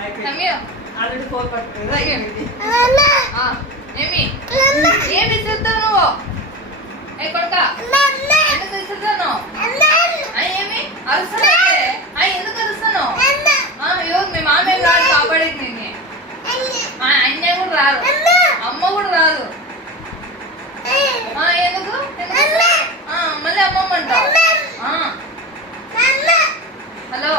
already 4 పట్టుకుందా ఏమి ఏమి ఇస్తున్నావు నువ్వు ఏ కొడుక ఎందుకు ఇస్తున్నాను ఏమి అరుస్తాను ఎందుకు అరుస్తాను మీ మామ ఏం రాదు కాపాడేది నేను అన్న కూడా రాదు అమ్మ కూడా రాదు ఎందుకు మళ్ళీ అమ్మమ్మ అంటావు హలో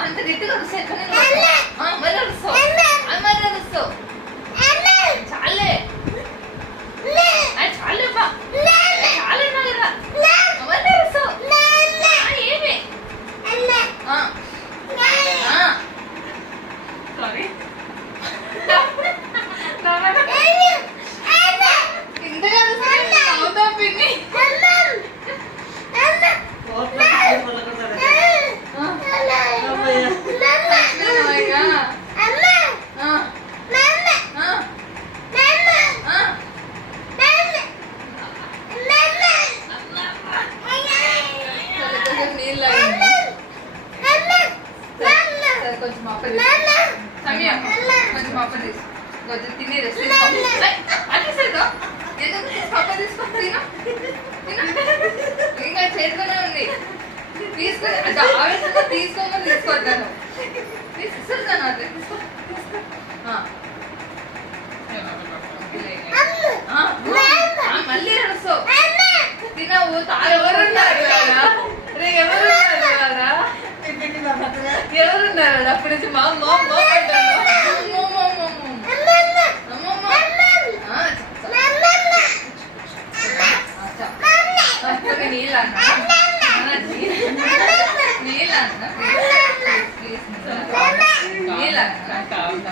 అంత గట్టిగా అరుస్తాయి మరి అరుస్తావు మరి అరుస్తావు చాలే చాలే బా చాలే కదా మరి అరుస్తావు ఏమి సారీ ఇంతగా అవుతాం పిన్ని కొంచెం సమయం కొంచెం అప్ప తీసు కొంచెం తిని రెస్ట్ తీసుకో పప్ప తీసుకో ఇంకా చేతిలోనే ఉంది తీసుకొని అంటే ఆవేశంగా తీసుకోమని తీసుకొద్దాను తీసుకుంటాను అదే తీసుకో మళ్ళీ నడుస్తావు తినవు ఎవరున్నారు ఎవరున్నారు అప్పటి నుంచి మా చాలా